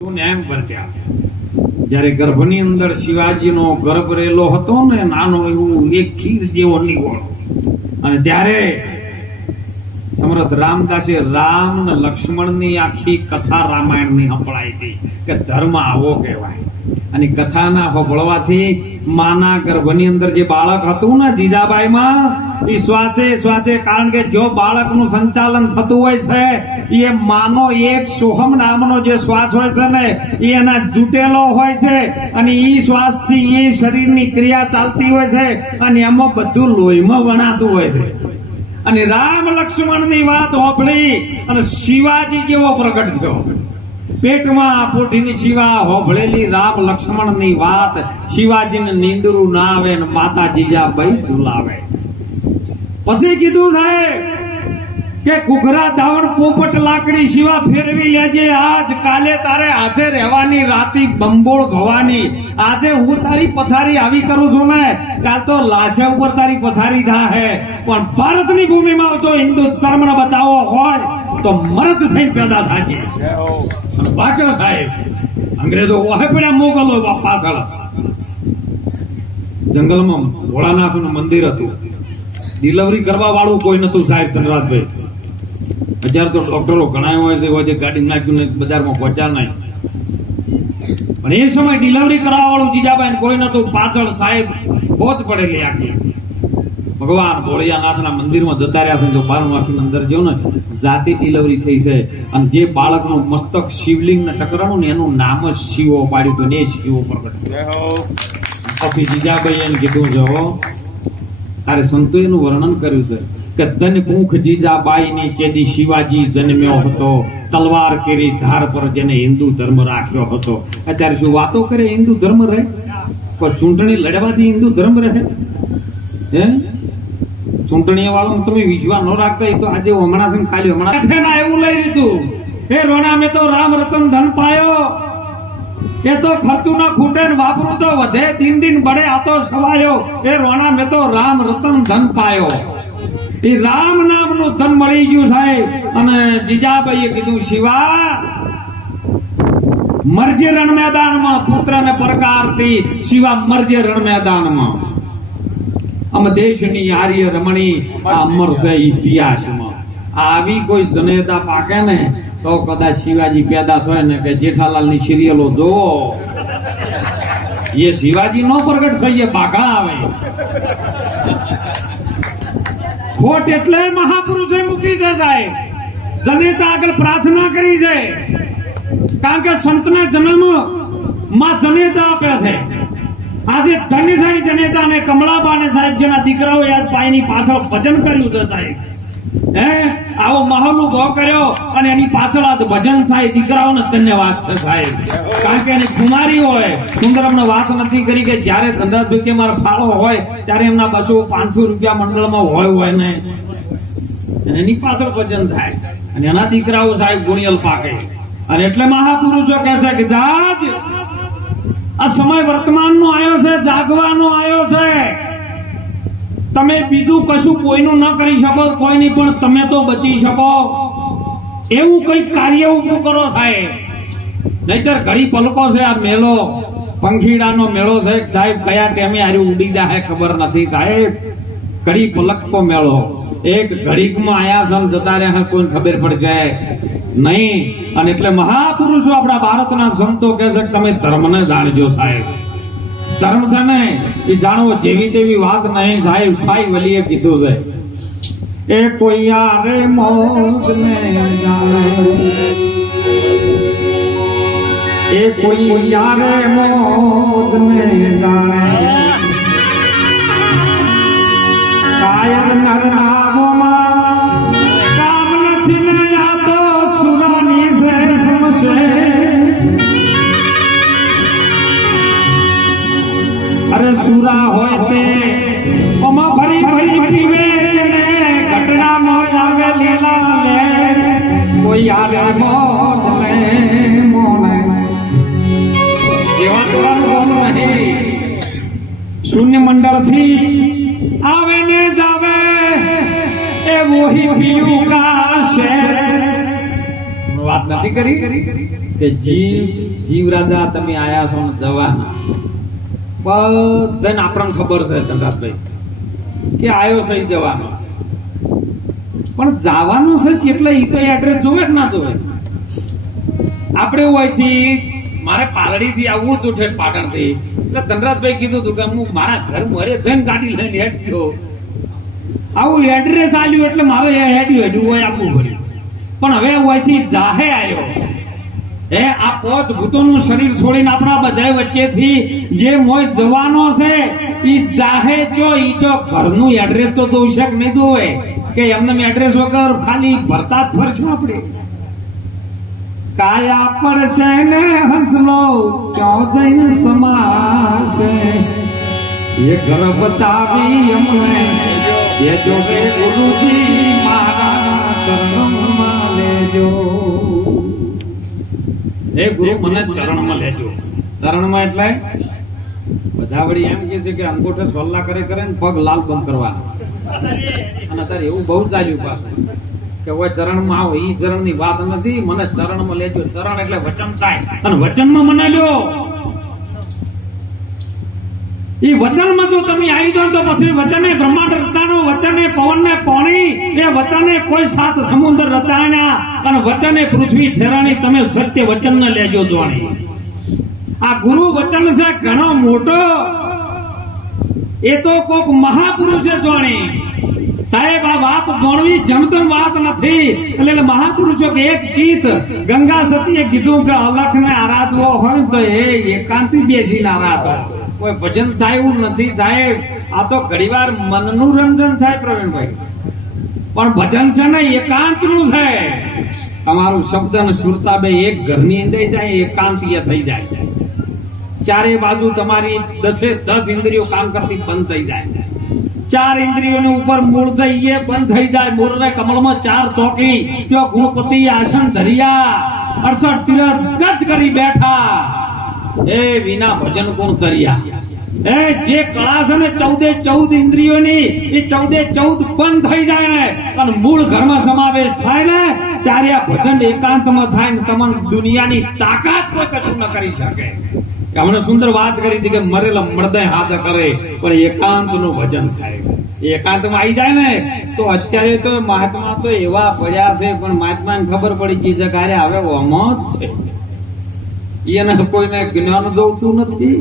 ન્યાય વર્ત્યા. જ્યારે ગર્ભની અંદર શિવાજીનો ગર્ભ રહેલો હતો ને, નાનો એવું એક ખીર જેવો નિગોળ, અને ત્યારે સમર્થ રામદાસે રામ ને લક્ષ્મણની આખી કથા રામાયણની સંભળાઈ હતી કે ધર્મ આવો કહેવાય. અને કથાના સાંભળવાથી માના ગર્ભની અંદર જે બાળક હતું ને જીજાબાઈમાં, એ શ્વાસે શ્વાસે, કારણ કે જો બાળકનું સંચાલન થતું હોય છે એ માનો એક સોહમ નામનો જે શ્વાસ હોય છે ને, એ એના જૂટેલો હોય છે, અને એ શ્વાસથી એ શરીરની ક્રિયા ચાલતી હોય છે, અને એમાં બધું લોહીમાં વણાતું હોય છે. અને રામ લક્ષ્મણની વાત હોભળી અને શિવાજી જેવો પ્રગટ થયો. પેટમાં પોઠીની શિવા હોભળેલી રામ લક્ષ્મણની વાત શિવાજીને નીંદરું ના આવે ને માતા જીજાબાઈ ઝુલાવે. પછી કીધું સાહેબ કે ઘૂઘરા ધાવણ પોપટ લાકડી શિવા ફેરવી લેજે, આજ કાલે તારે હાથે રહેવાની, રાતી બંબોળ ભવાની. આજે હું તારી પથારી આવી કરું છું ને, કાલ તો લાશા ઉપર તારી પથારી થાહે. પણ ભારતની ભૂમિમાં જો હિન્દુ ધર્મને બચાવવો હોય તો મરદ થઈને પેદા થાજે. વાંચો સાહેબ, અંગ્રેજો ઓહે પડ્યા મોગલો પાછળ. જંગલમાં ભોળાનાથનું મંદિર હતું, ડિલિવરી કરવા વાળું કોઈ નતું સાહેબ ધનરાજભાઈ. અત્યારે તો ડોક્ટરો ઘણા હોય છે, ગાડી નાખ્યું ને બજારમાં પહોંચ્યા નહીં. પણ એ સમય ડિલિવરી કરવા વાળું જીજાબાઈ કોઈ નતું. પાછળ સાહેબ બોધ પડેલી આખી. ભગવાન ભોળિયાનાથના મંદિરમાં જતા રહ્યા છે તો બારણું આખી અંદર જો ને જાતિ ડિલિવરી થઈ છે, અને જે બાળકનું મસ્તક શિવલિંગને ટકરાણું ને એનું નામ જ શિવો પાડ્યું હતું ને એ શિવો પ્રગટ. પછી જીજાબાઈ એને કીધું જો તારે સંતો એનું વર્ણન કર્યું છે કે ધન ભૂખ જીજાબાઈની ચેદી શિવાજી જન્મ્યો હતો, તલવાર કેરી ધાર પર જેને હિન્દુ ધર્મ રાખ્યો હતો. અત્યારે શું વાતો કરે હિન્દુ ધર્મ રહે? કોઈ ચૂંટણી લડવાથી હિન્દુ ધર્મ રહે? હે ચૂંટણી વાળો તમે વિશ્વાસ ન રાખતા, એ તો આજે હમણાં છે કાલે હમણાં એવું લઈ લીધું. હે રોણા મેં તો રામ રતન ધન પાયો, એ તો ખર્ચું ના ખૂટે ને વાપરું તો વધે, દિન દિન બળે આ તો સવાયો. એ રોણા મેં તો રામ રતન ધન પાયો. એ રામ નામનું ધન મળી ગયું સાહેબ. અને જીજાબાઈએ કીધું શિવા મરજે રણ મેદાનમાં, પુત્રને પરકારથી શિવા મરજે રણ મેદાનમાં. અમ દેશની આર્ય રમણી અમર છે ઇતિહાસમાં. આવી કોઈ જનેતા પાકે ને તો કદાચ શિવાજી પેદા થાય ને કે જેઠાલાલની સિરિયલો જોવો, એ શિવાજી નો પ્રગટ થઈએ બાઘા આવે. ખોટ એટલે મહાપુરુષે મૂકી છે સાહેબ. જનેતા આગળ પ્રાર્થના કરી છે, કારણ કે સંતને જન્મ માં જનેતા આપે છે. આજે ધન્યશાળી જનેતા ને કમળાબાને સાહેબ જેના દીકરાઓ યાદ પાયની પાછળ ભજન કર્યું છે સાહેબ. હે આવો માહોલ ઉભો કર્યો અને એની પાછળ આજ ભજન થાય. દીકરાઓને ધન્યવાદ છે સાહેબ, કારણ કે એની કુમારી હોય. સુંદરમને વાત નથી કરી કે જ્યારે ધનરાજભાઈ કે મારો ફાળો હોય ત્યારે એમના 200-500 રૂપિયા મંડળમાં હોય ને એની પાછળ ભજન થાય, અને એના દીકરાઓ સાહેબ ગુણિયલ પાકે. અને એટલે મહાપુરુષો કહે છે કે જાજ આ સમય વર્તમાનનો આવ્યો છે, જાગવાનો આવ્યો છે. તમે બીજું કશું કોઈનું ન કરી શકો, કોઈની, પણ તમે તો બચી શકો એવું કઈ કાર્ય ઉભું કરો સાહેબ. નહીતર ઘડી પલકો છે આ મેળો, પંખીડાનો મેળો છે સાહેબ. કયા ટાઈમે આર્યું ઉડી જાય ખબર નથી સાહેબ. ઘડી પલકો મેળો, એક ઘડીકમાં આયા છે જતા રહ્યા, કોઈ ખબર પડશે નહીં. અને એટલે મહાપુરુષો આપણા ભારતના સંતો કહે છે કે તમે ધર્મને જાણજો સાહેબ. ધર્મ છે ને એ જાણવો, જેવી તેવી વાત નહીં સાહેબ. સાઈ વલીએ કીધું છે એ કોઈ યારે મોજ ને જાણે, એ કોઈ યારે મોજ ને જાણે, કાયર નરનામોમાં કામ નથી ને આ તો સુરાની છે સમશે. અરે સુરા હોય તે ઓમાં ભરી ભરી પીવે જેને ઘટના નો આવે લીલા લે, કોઈ આવે મોત ને મોને જેવા તોવાનું નહીં. શૂન્ય મંડળ થી આવે ને જાવે એ વોહી પીયું કા શેર. વાત નથી કરી કે જીવ રાજા તમે આયા છો ને જવાના બધાને આપણને ખબર છે ધનરાજભાઈ કે આયો છે ઈ જવાનો, પણ જવાનું છે એટલે ઈ તો એડ્રેસ જોવે કે ના જોવે. આપણે હોય છે મારે પાલડી થી આવવું હતું ઠેઠ પાટણ થી, એટલે ધનરાજભાઈ કીધું હતું કે હું મારા ઘર મોરે જઈને ગાડી લઈને હેડ ગયો. આવું એડ્રેસ આલ્યું એટલે મારે હેડ્યું હોય આપવું પડ્યું. પણ હવે હોય છે જાહે આવ્યો હે આ પોચ ભૂતોનું શરીર છોડીને આપણા બધા વચ્ચેથી જે મોય જવાનો છે ઈ જાહે જો ઈ તો ઘરનું એડ્રેસ તો દઉં છે કે નહીં દોય કે એમને એડ્રેસ વગર ખાલી ભરતા જ ફરશું આપણે. કાયા પડશે ને હંસલો ક્યાં જઈને સમાશે, એ ઘર બતાવી અમને એ જો બે ગુરુજી મારા ચરણમાં લેજો. એ ગુરુ મને ચરણમાં લેજો. ચરણમાં એટલે બધા વળી એમ કે છે કે અંગૂઠે સોલ્લા કરે ને પગ લાલ બમ કરવા, અને અત્યારે એવું બહુ ચાલ્યું પાછું કે ઓય ચરણમાં આવો. ઈ ચરણની વાત નથી, મને ચરણમાં લેજો. ચરણ એટલે વચન થાય, અને વચનમાં મને લ્યો. ઈ વચનમાં જો તમે આવી જાઓ તો પછી વચને બ્રહ્માંડ રચાણો, વચને પવન ને પાણી, એ વચને કોઈ સાત સમુદ્ર રચાણ્યા, અને વચને પૃથ્વી ઠેરાણી. તમે સત્ય વચન ને લેજો જોણી. આ ગુરુ વચન છે ઘણો મોટો, એ તો કોક મહાપુરુષે જોણી. સાહેબ આ વાત જોણવી જમતમ વાત નથી. એટલે મહાપુરુષો કે એક ચિત ગંગા સતીએ કીધું કે અલખ ને આરાધવો હોય તો એ એકાંતી બેસીને આરાધો. કોઈ ભજન થાય એવું નથી સાહેબ. આ તો ઘણીવાર મનનું રંજન થાય પ્રવીણભાઈ, પણ ભજન છે ને એકાંત નું છે. તમારું શબ્દ અને સુરતા બે એક ઘરની અંદર જાય, એકાંતીય થઈ જાય. ચારે બાજુ તમારી 10 ઇન્દ્રિયો કામ કરતી બંધ થઈ જાય. 4 ઇન્દ્રિયોની ઉપર મૂળ થઈ એ બંધ થઈ જાય. મોરને કમળમાં 4 ચોકી, ત્યાં ગુણપતિ આસન ધર્યા, 68 તીરથ ગજ કરી બેઠા. એ વિના ભજન કોણ તર્યા. એ જે કળા છે ને 14 ઇન્દ્રિયોની, એ 14 બંધ થઈ જાય ને, અને મૂળ ઘરમાં સમાવેશ થાય ને, ત્યારે આ ભજન એકાંતમાં થાય ને તમને દુનિયાની તાકાત કોઈ કશું ન કરી શકે. હમણે સુંદર વાત કરી હતી કે મરેલા મરદે હાથ કરે, પણ એકાંત નું ભજન થાય. એકાંતમાં આવી જાય ને તો અત્યારે તો મહાત્મા તો એવા પડ્યા છે, પણ મહાત્માને ખબર પડી ગઈ છે કે અરે હવે ઓમ જ છે. એને કોઈને જ્ઞાન જોતું નથી,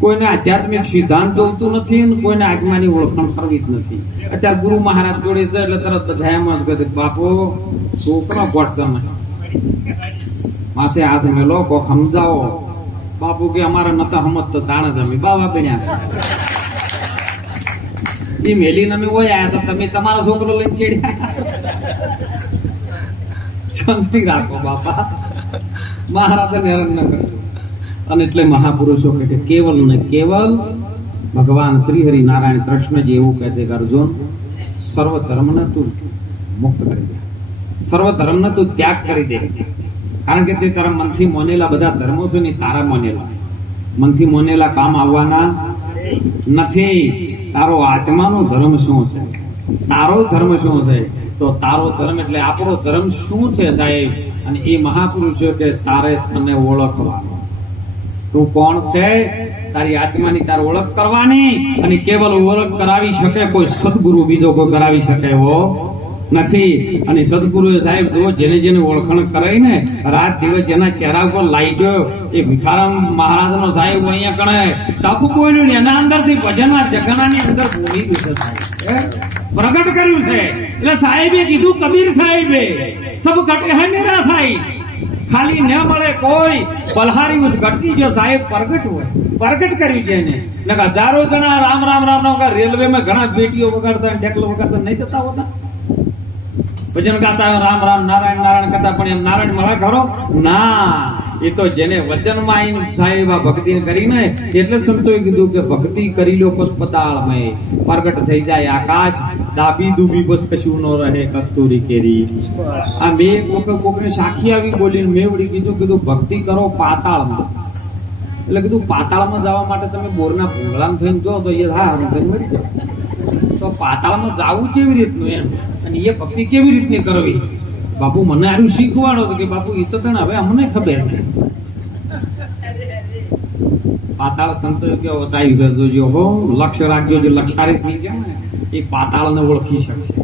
કોઈને આધ્યાત્મિક સિદ્ધાંત જોતું નથી, કોઈને આત્માની ઓળખાણ કરવી જ નથી. અત્યારે ગુરુ મહારાજ જોડે છે એટલે તરત બધા એમ જ કહે બાપો છોકરા ગોઠતા નહીં, માથે હાથ મેલો કોક સમજાવો. બાપુ કે અમારે નતા સમજતો તાણે તમે બાબા બન્યા. એ મેલી અમે હોય આયા તો તમે તમારો છોકરો લઈને ચેડ્યા. શાંતિ રાખો બાપા, મહારાજ હેરાન ન કરજો. અને એટલે મહાપુરુષો કે કેવલ ને કેવલ ભગવાન શ્રી હરિ નારાયણ કૃષ્ણ જે એવું કહે છે કે અર્જુન સર્વ ધર્મને તું મુક્ત કરી દે, સર્વ ધર્મને તું ત્યાગ કરી દે. કારણ કે તે તારા મનથી મોનેલા બધા ધર્મો છે ને તારા મોનેલા, મનથી મોનેલા કામ આવવાના નથી. તારો આત્માનો ધર્મ શું છે, તારો ધર્મ શું છે, તો તારો ધર્મ એટલે આપણો ધર્મ શું છે સાહેબ. અને એ મહાપુરુષો કે તારે તને ઓળખવાનો. તું કોણ છે, તારી આત્માની તાર ઓળખ કરવાની. અને કેવલ ઓળખ કરાવી શકે કોઈ સદગુરુ, બીજો કોઈ કરાવી શકે એવો નથી. અને સદગુરુએ સાહેબ જો જેને જેને ઓળખાણ કરાવી ને રાત દિવસ જેના ચહેરા ઉપર લાઈટો, એ ભિખારામ મહારાજ નો સાહેબ અહીંયા કણે તપ બોલ્યું ને એના અંદર થી ભજનના જગણાની અંદર બોલી ગયું છે, પ્રગટ કર્યું છે. એટલે સાહેબે કીધું, કબીર સાહેબે સબ ઘટે હે મેરા સાહેબ. ખાલી ન મળે કોઈ બલહારી ઉસ ઘટકી જો સાહેબ પ્રગટ હોય, પ્રગટ કર્યું છે એને. હજારો જણા રામ રામ રામ રામ રેલવે માં ઘણા બેટીઓ વગાડતા ઢેકલો વગાડતા નહીં જતા હોતા, ભજન ગાતા રામ રામ નારાયણ નારાયણ કરતા, પણ એમ નારાયણ મળે ખરો ના. એ તો જેને વચનમાં આવીને સાહેબ આ ભક્તિ કરીને, એટલે સંતોએ કીધું કે ભક્તિ કરી લો પસ પતાળમય, પ્રગટ થઈ જાય આકાશ. ડાબી દૂબી બસ કશું ન રહે કસ્તુરી કેરી. આ મેં કોકને સાખી આવી બોલીને મેં વળી કીધું ભક્તિ કરો પાતાળમાં. એટલે કીધું પાતાળમાં જવા માટે તમે બોરના ભૂંગળામાં થઈને જો તો એ હા મરી જાય. તો પાતાળમાં જવું કેવી રીતનું એમ, અને એ ભક્તિ કેવી રીતની કરવી, બાપુ મને આનું શીખવાડો તો કે બાપુ એ તો તને હવે અમને ખબર નહીં. પાતાળ સંતો કે બતાવ્યું છે જોજો હો, લક્ષ્ય રાખજો, જે લક્ષારી થઈ જાય ને એ પાતાળને ઓળખી શકશે.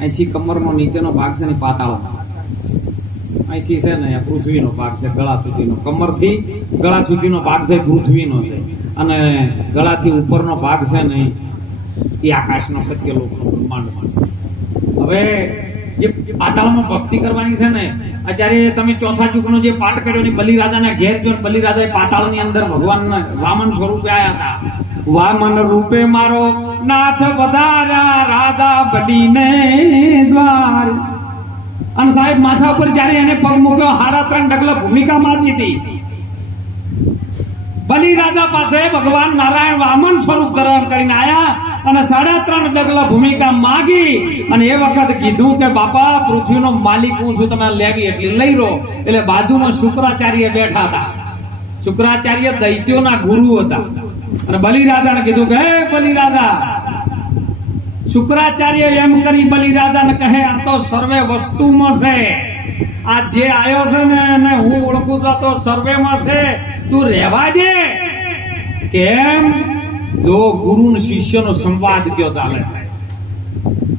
અહીંથી કમરનો નીચેનો ભાગ છે ને પાતાળ, અહીંથી છે ને પૃથ્વીનો ભાગ છે ગળા સુધીનો, કમરથી ગળા સુધીનો ભાગ છે પૃથ્વીનો છે, અને ગળાથી ઉપરનો ભાગ છે ને એ આકાશનો સત્યલોકનો બ્રહ્માંડમાં. હવે જે પાતાળમાં ભક્તિ કરવાની છે ને, અત્યારે તમે ચોથા યુગનો જે પાઠ કર્યો ને બલિરાજાના ઘેર જો બલિરાજા પાતાળની અંદર ભગવાન વામન સ્વરૂપે આયા હતા. વામન રૂપે મારો નાથ વધાર્યા રાજા બડીને દ્વાર. અને સાહેબ માથા ઉપર જ્યારે એને પગ મૂક્યો 3.5 ડગલા ભૂમિકા માંગી હતી. બલિરાજા પાસે ભગવાન નારાયણ વામન સ્વરૂપ ધારણ કરીને આયા અને 3.5 ડગલા ભૂમિકા માગી અને એ વખત કીધું કે બાપા પૃથ્વીનો માલિક હું છું, તમે લેવી એટલી લઈ લો. એટલે બાજુમાં શુક્રાચાર્ય બેઠા હતા. શુક્રાચાર્ય દૈત્યોના ગુરુ હતા અને બલિરાજાને કીધું કે હે બલિરાજા. શુક્રાચાર્ય એમ કરી બલિરાજાને કહે આ તો સર્વે વસ્તુમાં છે, આ જે આયો છે ને એને હું ઓળખું તો સર્વેમાં છે, તું રહેવા દે. કેમ? જો ગુરુ ને શિષ્યનો સંવાદ કયો ચાલે છે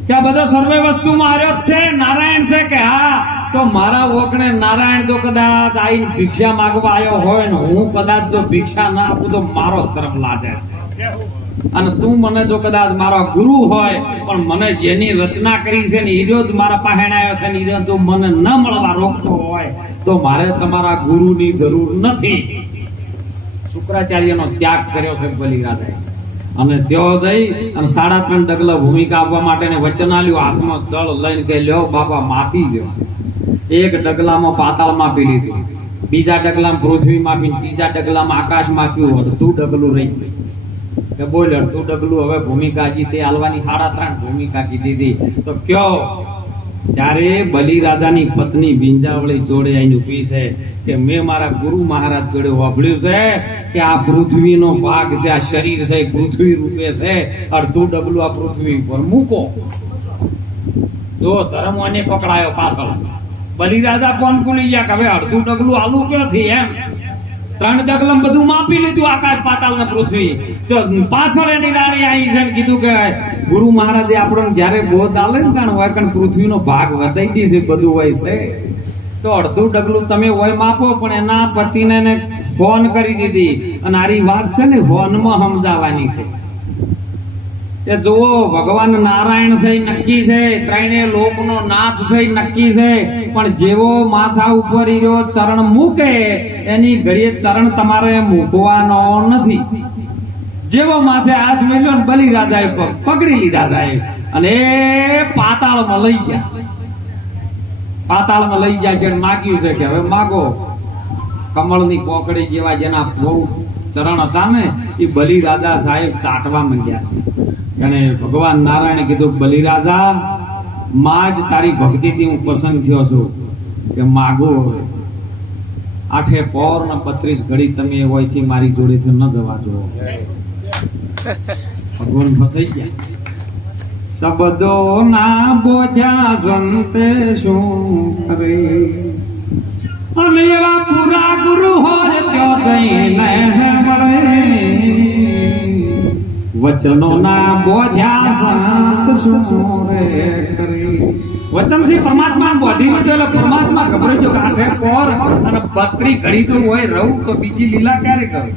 કે આ બધો સર્વે વસ્તુમાં આર્યો છે, નારાયણ છે કે હા, તો મારા ઓકણે નારાયણ તો કદાચ આઈ ભિક્ષા માંગવા આવ્યો હોય ને હું કદાચ જો ભિક્ષા ના આપું તો મારો તરફ લાગે છે. અને તું મને જો કદાચ મારો ગુરુ હોય પણ મને જેની રચના કરી છે ને ઈરો જ મારા પાસે આવ્યો છે ને ઈરો તું મને ન મળવા રોકતો હોય તો મારે તમારા ગુરુની જરૂર નથી. શુક્રાચાર્યનો ત્યાગ કર્યો છે બલિરાજાએ અને ત્યો જઈ અને 3.5 ડગલા ભૂમિકા આપવા માટે વચન આલ્યું, હાથમાં દળ લઈને કે લ્યો બાપા માપી લ્યો. એક ડગલામાં પાતાળ માપી લીધું, બીજા ડગલામાં પૃથ્વી માપી, ત્રીજા ડગલામાં આકાશ માપ્યું, અડધું ડગલું રહી કે બોલ અડધું ડગલું હવે ભૂમિકા હજી તે હાલવાની 3.5 ભૂમિકા કીધી હતી. તો કયો ત્યારે બલિરાજાની પત્ની વિંજાવળી જોડે આવીને ઊભી છે કે મેં મારા ગુરુ મહારાજ જોડે વાપર્યું છે કે આ પૃથ્વીનો ભાગ છે, આ શરીર છે પૃથ્વી રૂપે છે, અડધું ડગલું આ પૃથ્વી ઉપર મૂકો. જો ધર્મને પકડાયો પાછળ. બલિરાજા કોણ ભૂલી ગયા કે હવે અડધું ડગલું આલુ ક્યાંથી એમ. 3 ડગલામાં બધું માપી લીધું, આકાશ પાતાળ ને પૃથ્વી. તો પાછળ એની રાણી આવી છે કીધું કે ગુરુ મહારાજે આપણને જયારે ગોદ આલે ને કારણ હોય કારણ પૃથ્વીનો ભાગ વધાઈ ગઈ છે, બધું હોય છે, તો અડધું ડગલું તમે હોય માપો. પણ એના પતિને ફોન કરી દીધી અને આરી વાત છે ને ફોનમાં સમજાવવાની છે કે જુઓ ભગવાન નારાયણ છે નક્કી છે, ત્રણે લોકનો નાથ છે નક્કી છે, પણ જેવો માથા ઉપર ઈરો ચરણ મૂકે એની ઘડીએ ચરણ તમારે મૂકવાનો નથી. જેવો માથે હાથ મેલ્યો ને બલિરાજાએ પકડી લીધા સાહેબ અને પાતાળમાં લઈ ગયા. પાતાળમાં લઈ જાય છે માગ્યું છે કે હવે માગો. કમળની કોકડી જેવા જેના બહુ ચરણ હતા ને એ બલિરાજા સાહેબ ચાટવા માંડ્યા છે. અને ભગવાન નારાયણે કીધું બલિરાજા માં જ તારી ભક્તિથી હું પસંદ થયો છું કે માગો. 8 પોર ને 32 ઘડી તમે હોયથી મારી જોડેથી ન જવા જો. ભગવાન ફસાઈ ગયા. શબ્દો ના બોધ્યા સંતે શું કરે, અને એવા પૂરા ગુરુ હોય ત્યો જઈને મળે. વચનો ના બોધ્યા સંત શું કરે. વચનથી પરમાત્મા બોધી લીધો એટલે પરમાત્મા ગભરાઈ ગયો કે 8 પોર અને 32 ઘડી તો હોય રહું તો બીજી લીલા ક્યારે કરું.